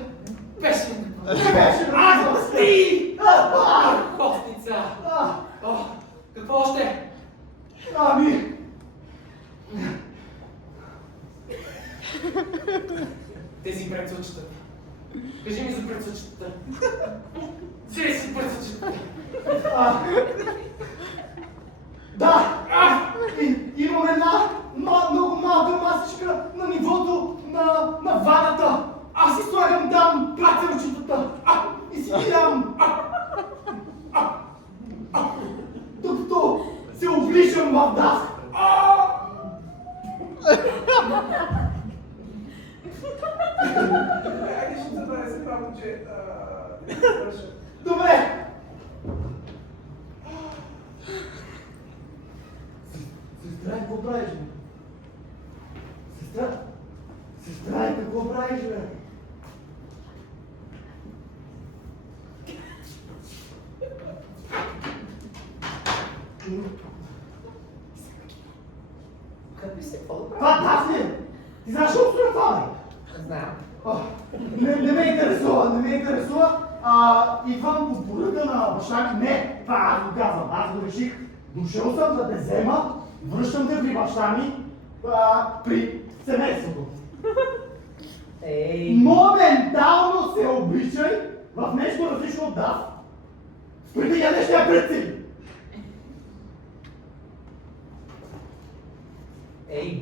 беше Не беше на Ти! Костница! О, какво още? Ами... Тези прецучета. Кажи ми за прецучетата. Сири си прецучетата. Да! Имам една много малка масичка на нивото на ваната. Аз си слагам там працелчетата. И си гледам. Докато се обличам в дас. Айде ще забравя се право, че... Добре! Сестра, какво правиш, бе? Сестра, какво правиш, бе? Къде се, какво да правя? Това Дафни! Ти знаеш ли от това, бе? Знам. Не ме интересува. Идвам по поръка на баща ми. Не, това аз го казвам, аз го реших. Дошъл съм да те взема, връщам те при баща ми, при семейството. Моментално се обличай в нещо различно от Даф. Спри да ядеш тя пред си.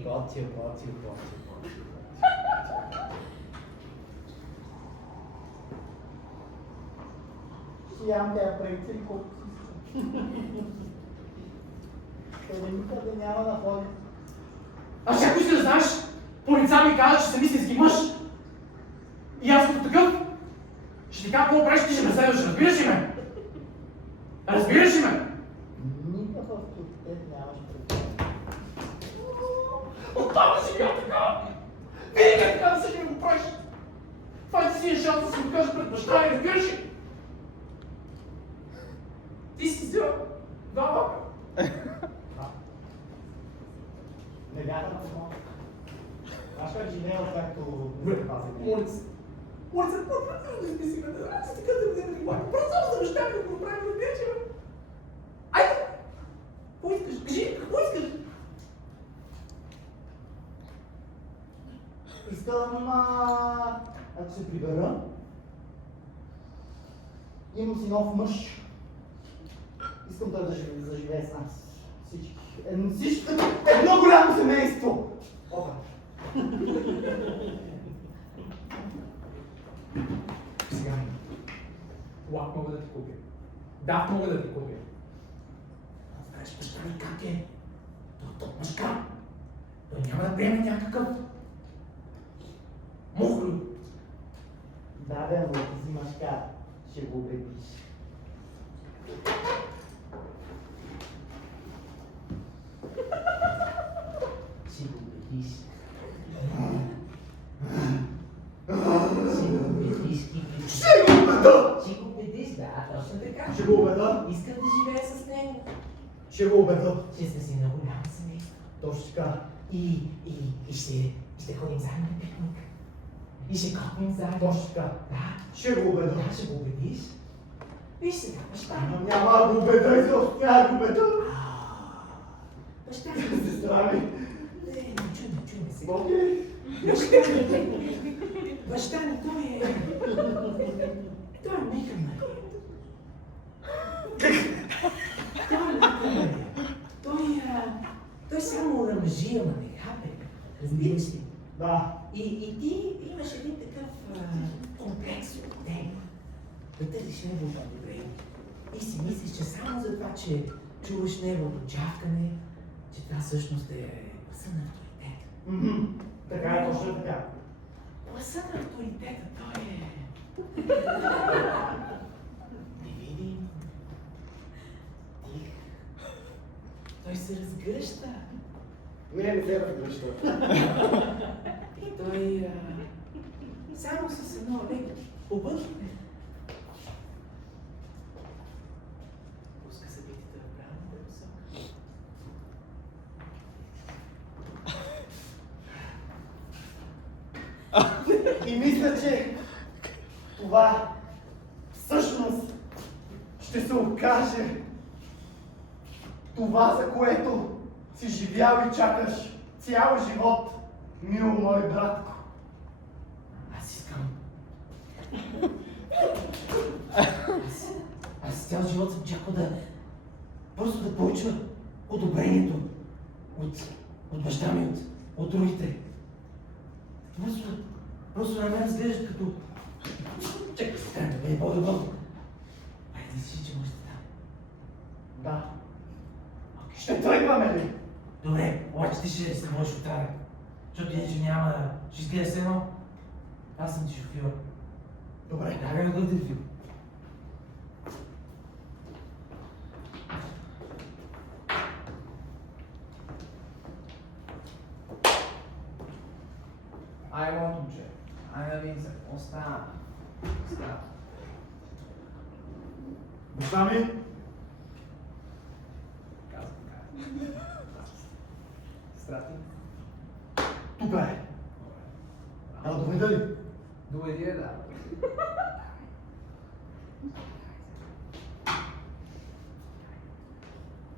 Ботио. Ще ям тя пред си, колко си. Къде никъде няма да ходя. А ще ако искаш да знаеш, по лица ми каза, че съм истински мъж. И аз като такъв, ще ти кажа какво правиш, ти ще ме следваш, разбираш ли ме? Разбираш ли ме? Никакъв авторитет нямаш пред мен. Оттам си бил така! Винаги е така да се ми го правиш! Това ти си е шанс да си го кажа пред баща ми, разбираш ли? Ти си взел два бака. Не бяха на помощ. Знаеш как живея, както не се пази. Улица, да си ме да си така да взема бака. Просто само за баща ми го прави, разбираш ли? Айде! Какво искаш? Кажи, какво искаш? Искам, ако се прибера, имам си нов мъж. Искам той да заживее с нас. Всички едно голямо семейство. Опа. Сега лак мога да ти купя. Да, мога да ти купя. А знаеш баща ми как е? Той е топ мъжка. Той няма да приеме някакъв мухлю. Да, бе, но ти си мъжка. Ще го убедиш. Ще го убедиш. Ще го убеда! Ще го убедиш, да, точно така. Ще го убеда! Искам да живея с него. Ще го убеда! Ще сте си на голямо семейство. Точно така. И ще ходим заедно на пикник. И ще готвим заедно. Точно така. Да, Ще го убеда. да, ще го убедиш. Виж сега, баща ми. Няма да го убеда, изобщо няма да го убеда. Баща ми. Сестра ми. Не чуй сега. Окей. Баща ми, той е мека Мария. Той е мека Мария. Той само рамжия, ма не хапе. Разбираш ли? Да. И ти имаш един такъв комплекс от него. Да търсиш неговото одобрение. И си мислиш, че само за това, че чуваш неговото чавкане, че това всъщност е гласа на авторитет. Така е, точно така. Гласа на авторитета, той е... невидим, тих. Той се разгръща. Не се разгръща. И той само с едно леко объркване пуска събитията в правилната посока. И мисля, че това всъщност ще се окаже това, за което си живял и чакаш цял живот, мил мой братко. Аз искам. Аз цял живот съм чакал просто да получа одобрението от баща ми, от другите. Просто на мен разглеждат като... Чакай, стане да бъде по-добро. Айде си, че може да стане. Да. Ще тръгваме ли? Добре, обаче ти ще се можеш отрага. Защото иначе няма да... Ще изгледа се едно. Аз съм ти шофьор. Добре. Дай ме да интервю. Ай, моето момче. Ай, да видим се. Какво става? Става. Баща ми, Казвам. Страти. тук е. Да доведа ли? Доведи я, да.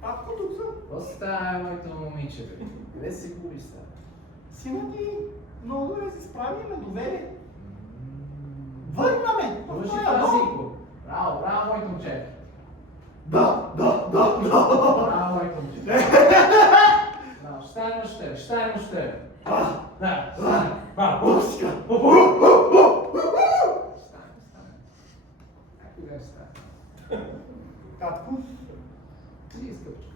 Татко, тук съм. Какво става, моето момиче, бе? Къде се губиш сега? Сина ти много добре се справи, ме доведе. Върна ме! Слушай, В този дом. Пасико. Браво, браво, моето момче. Да. Браво, моето момче. Браво, ще стане мъж ще стане мъж тебе. Да, стане. Браво. Оска! Стане. Ай, кога ще стане? Татко, Ти, скъпче.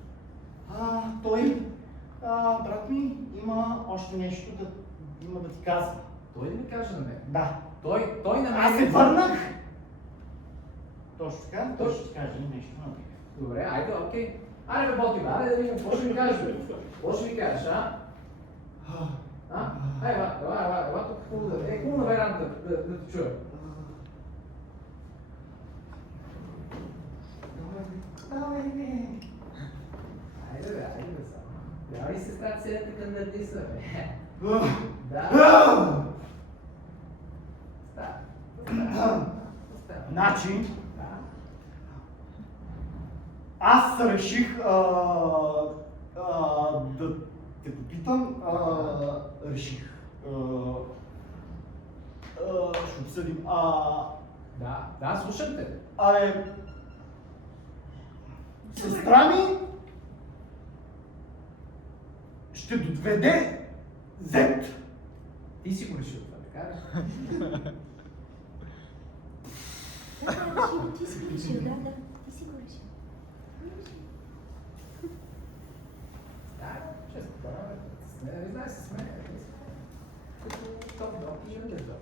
брат ми, има още нещо има да ти казва. Той ли ми каже на мен? Да. Той на мен. Аз се върнах! Точно така, той ще ти каже нещо на тебе. Добре, айде, окей. Айде, работим, айде да видим, какво ще ми кажеш, бе? Какво ще ми кажеш, а? Ай, ела тук хубаво да... хубаво на веранда да те чуя. Давай, бе. Айде, само. Трябва ли сестра си да те кандидатиса, бе? Ах. Да. Става. Значи, Да. аз реших да те попитам, реших. Ще обсъдим. Да, слушам те. Сестра ми ще доведе Z. Ти си го решил това, така ли? Ти си го решил, да, ти си го решил. Да, честно, не знае се смея. Топ-док и андердок.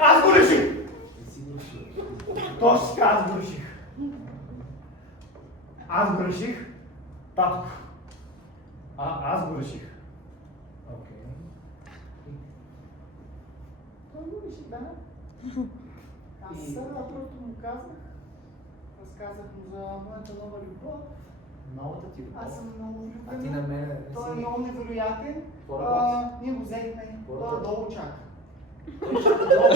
Аз го реших! Ти си го решил. Точно така, аз го реших. Аз го реших, татко. Аз го реших. Окей. Той го реши, да. Аз просто му казах, разказах му за моята нова любов. Новата ти любов. Аз съм много А ти влюбена. на мен Той е много невероятен. Какво работи? Ние го взехме. Какво Той работи? долу чака. Той чака долу.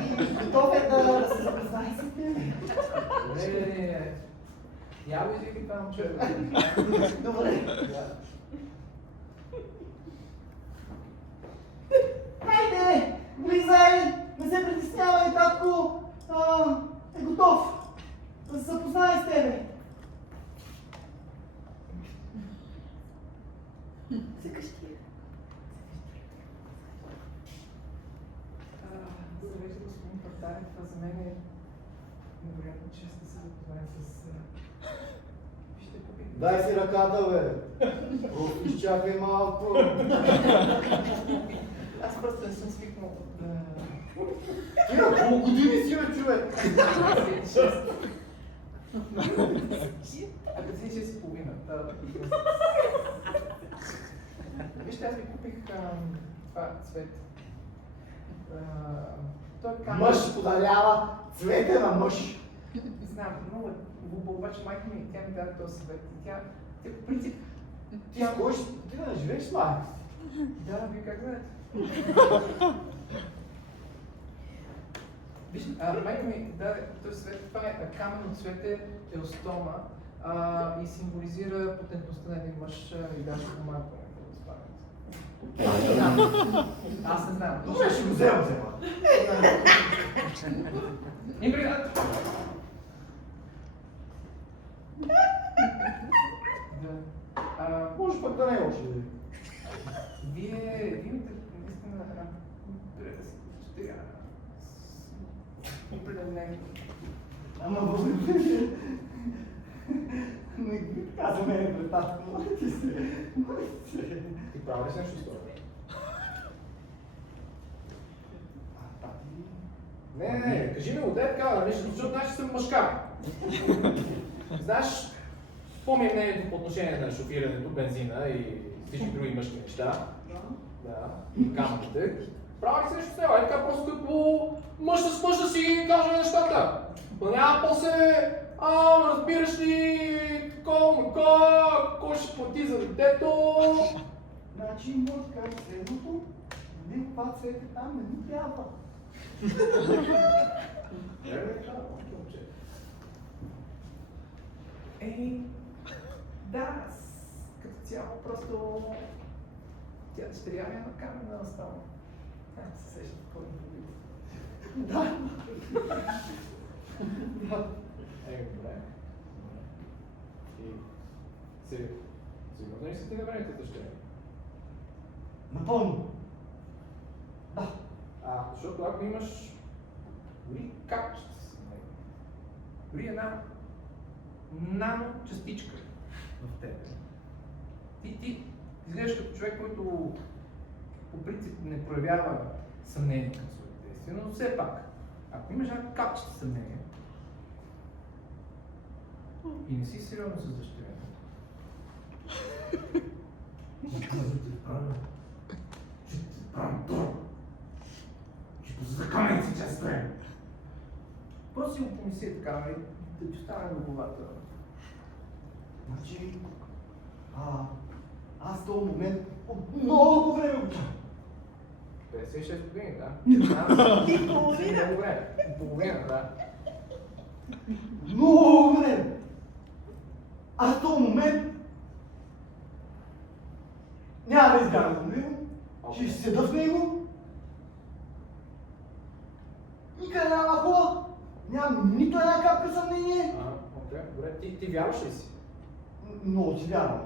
И готов е да се запознае с теб. Добре, я го извикай това момче. Добре. Да. Хайде! Влизай! Не се притеснявай, татко! Е готов да се запознае с тебе. Здравейте, господин Партарев. Това за мен е невероятно чест да се запознаем с... Вижте, купих. Дай си ръката, бе! Просто изчакай малко. Аз просто не съм свикнал да... Ти на колко години си, бе, човек? А като си 6 и половина. Вижте, аз ви купих това цвет. Той е камера. Мъж подарява цвете на мъж. Знам, много е глупо, обаче майка ми, тя ми даде този съвет. Тя по принцип... Ти да не живееш с майка си. Да, вие как знаете? Виж, майка ми даде този цвет, това е каменно цвете, еостома и символизира потентността на един мъж и даже помага да спадат. Аз не знам. Добре, ще го взема. Импринат! Може пък да не е още. Вие имате наистина добре да се чете определено. Ама не ги така за мен, брататко. Моля ти се. Ти прави ли си нещо история? Не, кажи ми го, дай така, нали, защото знаеш, че съм мъжка. Знаеш, по-ми е мнението по отношение на шофирането, бензина и всички други мъжки неща. Да, и камъките. Прави ли си нещо с него, така просто като мъж с мъж да си кажа нещата. Но няма после, разбираш ли, кой ще плати за детето. Значи може да кажеш следното, не това цвете там не ми трябва. Да, като цяло просто тя дъщеря ми е на камена става. Се сеща такова инфобит. Да. Добре. И сигурно ли си ти на времето дъщеря? Напълно. Да. Защото ако имаш дори капчета с него, Дори една нано частичка в теб. Ти изглеждаш като човек, който по принцип не проявява съмнение към своите действия, но все пак, ако имаш една капчета съмнение и не си сериозно с дъщеря, закамай си част време. Просто си го помисли така, да ти остане в главата. Значи, аз в този момент от много време го чакам. 56 години, да. И половина. Много време. Половина, да. Много време. Аз в този момент няма да изгарям в него, ще седа в него. Никъде няма хора, нямам нито една капка съмнение. Окей, добре. Ти вярваш ли си? Много си вярвам.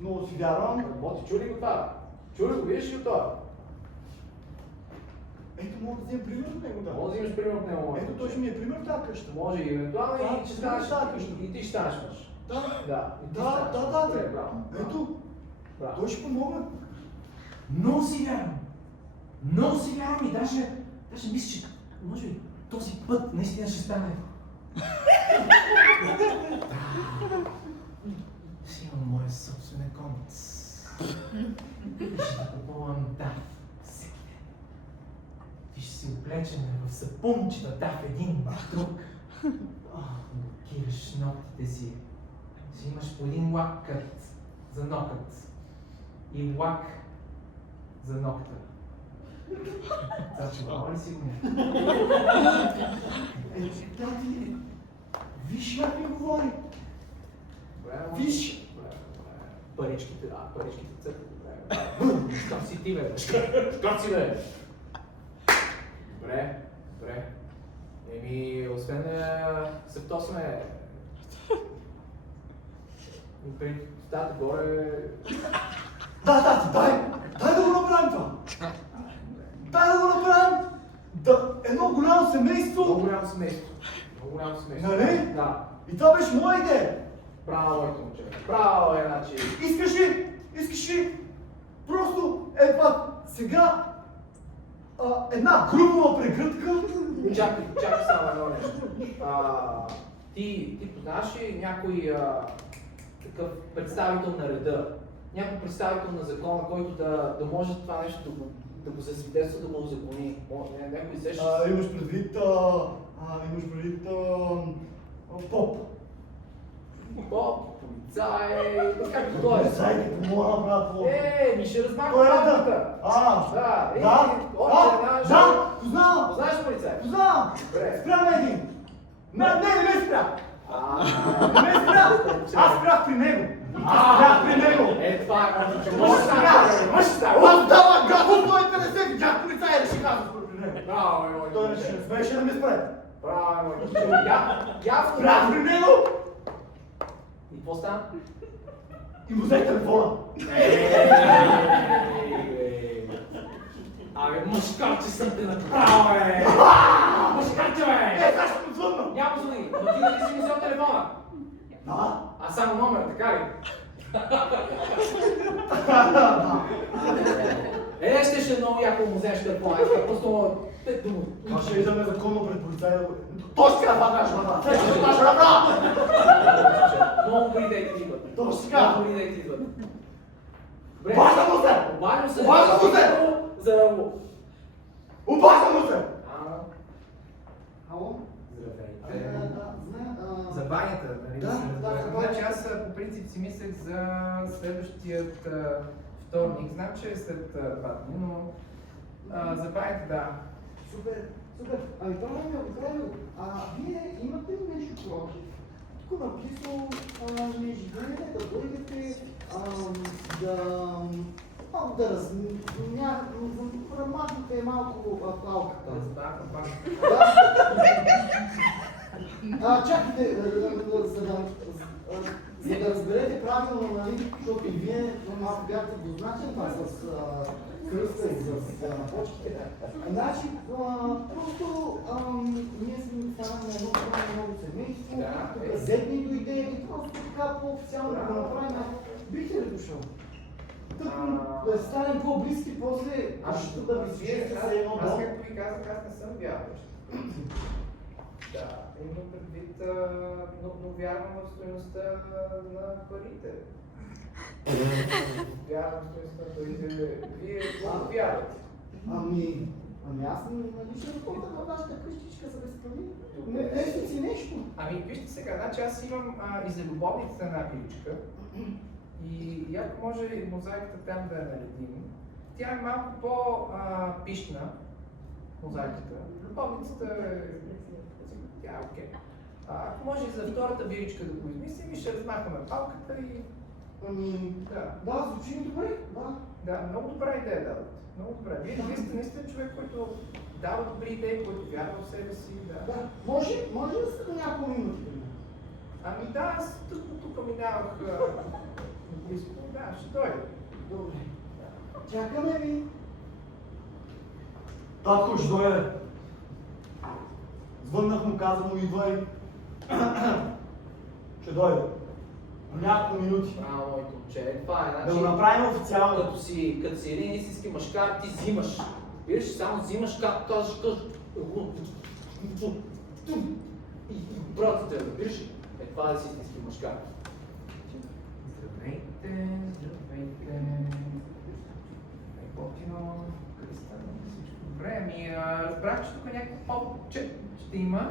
Много си вярвам. Боти, чули го това? Чули го, видиш ли това? Ето, мога да вземем пример от него, да. Може да взимаш пример от него. Ето, той ще ми е пример в тази къща. Може и евентуално Да, и ще станеш, да, къща. и ти ще станеш мъж. Да. Да, и ти Да, станеш. да, Добре, браво. Ето, Браво. той ще помогне. Много си вярвам. Много си вярвам и даже мисля, че може би този път наистина ще стане. Ще имам моя собствен конт. Ще купувам даф всеки ден. Ти ще си облечен в сапунчета даф един в друг. Блокираш ногтите си. Ще имаш по един лакът за нокът и лак за ногта. Зачувава ли си го? Тати, виж как ми говори. Виж. Паричките, паричките църква. Как си ти, бе? Как си, бе? Добре, добре. Освен да се втосваме при стата горе... Да, тати, дай да го направим това. Дай да го направим. Едно голямо семейство. Много голямо семейство. Нали? Да. И това беше моя идея. Браво, моето момче. Браво, значи. Искаш ли просто сега една грубава прегръдка? Чакай само едно нещо. Ти познаваш ли някой такъв представител на реда? Някой представител на закона, който да може това нещо да го засвидетелства, да го узакони? Някой сеща? Имаш предвид Поп. Поп, Цай, както той е. Сайки, помогна, брат. Ми ще разбавя Той е палката. А, Да, да, познавам. Познаваш полицай? Познавам. Добре. Спря ме един. Не ме спря. Не ме спря. Аз спрях при него. Спрях при него. Това е Мъж става. Аз дава газ от 150. Видях полицай реши газ при него. Браво, мой. Той реши, не смееше да ме спре. Браво, мой. Ясно. Спрях при него. И какво стана? И му взе телефона. Абе, мъжкарче съм те направил, бе! Мъжкарче, бе! Как ще му звънна? Няма звъни, но ти нали си ми взел телефона? Да. А само номер, така ли? Ще е много яко му вземеш телефона, просто те дума. Как ще идем незаконно пред полицая? Точно така това кажа, брат! Сещаш ли кажа, брат? Много добри идеи ти идват. Точно така. Много добри идеи ти идват. Добре. Обажда му се! Обаждам се! Обаждам му се! За да го... Обажда му се! Ало? Здравейте. За банята, нали? Да, Значи аз по принцип си мислех за следващият вторник. Знам, че е след 2 дни, но за банята, да. Супер. Ами правилно. Вие имате ли нещо против? Тук написано, не живеете, да дойдете, да размахнете малко палката. Чакайте, за да разберете правилно, нали, защото и вие малко бяхте двузначен това с кръста и с почките. Значи, просто ние сме станали едно много семейство, Зедни дойде и просто така по-официално да го направим. Бихте ли дошъл? Да станем по-близки, после ще да ви свижете се едно Аз дом. както ви казах, аз не съм вярващ. Да, имам предвид, но вярвам в стоеността на парите. Вярвам в стоеността на парите. Вие колко вярвате? Ами аз нали ще разходя на вашата къщичка за безпари. Не сте си нещо. Ами вижте сега, значи аз имам и за любовницата една пиличка. И ако може и мозайката там да я наредим. Тя е малко по-пишна, мозайката. Любовницата е... Тя е окей. Ако може и за втората биричка да го измислим и ще размахаме палката и... Ами, да, звучи добре, да. Да, много добра идея давате. Много добра. Вие сте наистина човек, който дава добри идеи, който вярва в себе си. Да. Може да са няколко минути. Ами да, аз тук минавах близко. Да, ще дойде. Добре. Чакаме ви. Татко ще дойде. Звъннах му, каза му идвай. Ще дойде. Няколко минути. Браво, моето момче. Това е, Да го значи, направим официално. като си един истински мъжкар, ти взимаш. Виж, само взимаш, както кажеш, и братите, разбираш ли? Това е си истински мъжкар. Здравейте. Готино. Кристал, всичко добре. Ами, разбрах, че тук някакво попче ще има.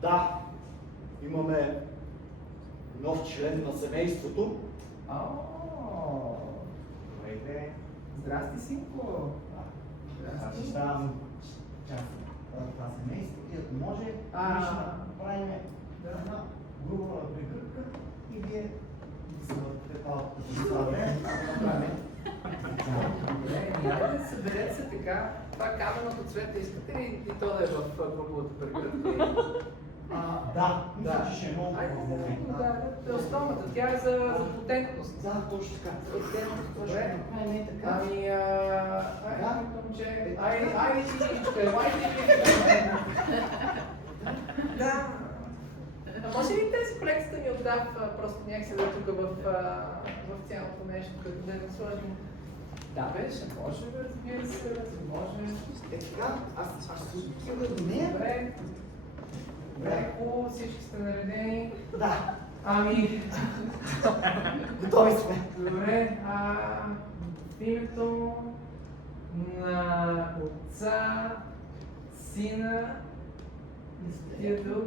Да, имаме нов член на семейството. Здравейте. Здрасти, синко. Аз ще ставам част от това семейство и ако може, ние ще направим една група прегръдка и вие да се въртите палката за това време, да направим. Добре, айде да съберете се така. Това каменното цвете, искате ли и то да е в груповата прегръдка? Да, мисля, че ще е много Айде, хубаво. да, основната, тя е за потентност. Да, точно така. Добре. Направим и така. Ами, Да. момче, айде си, елайте. Да. А може ли тези проекти да ми отдав просто някакси да тук в цялото нещо, като да не сложим? Да, бе, ще може, разбира се, може. Така, аз ще се отива до нея. Добре. Добре, хубаво, всички сте наредени. Да. Ами... Готови сме. Добре, в името на Отца, Сина и Святия Дух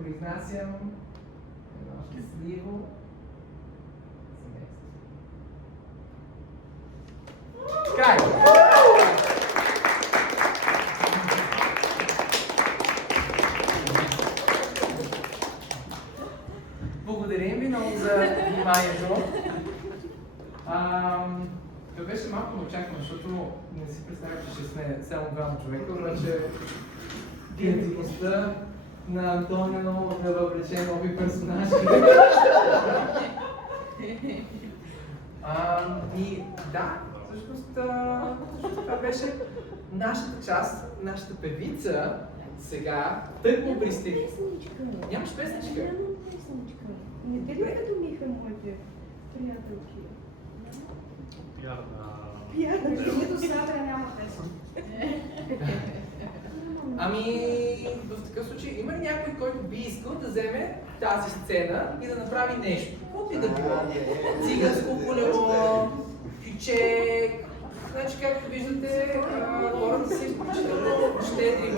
ви произнасям едно щастливо семейство. Край! Благодарим ви много за вниманието. Това беше малко неочаквано, защото не си представях, че ще сме само двама човека, обаче креативността на Антонио да въвлече нови персонажи. И да, всъщност това беше нашата част, нашата певица сега тъкмо пристигна. Песничка. Нямаш песничка? Нямам песничка. Не те ли като миха моите приятелки? Пиар Пиар. Нито сега няма песен. Ами, в такъв случай има ли някой, който би искал да вземе тази сцена и да направи нещо? Каквото и да било. Циганско колело, кючек. Значи, както виждате, хората са изключително щедри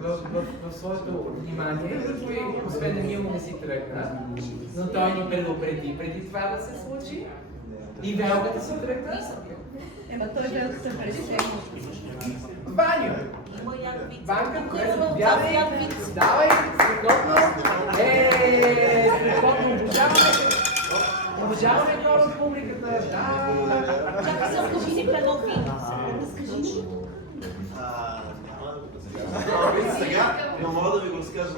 в своето внимание. Никой, освен Емил, не си тръгна. Но той ни предупреди преди това да се случи. И Велката си тръгна. Ема той да се пресегна. Ваню! Ванка, която заповядай, давай, страхотно, страхотно, обожаваме хора от публиката, да. Чакай, разкажи си предно вино. Разкажи ми. Сега, но мога да ви го разкажа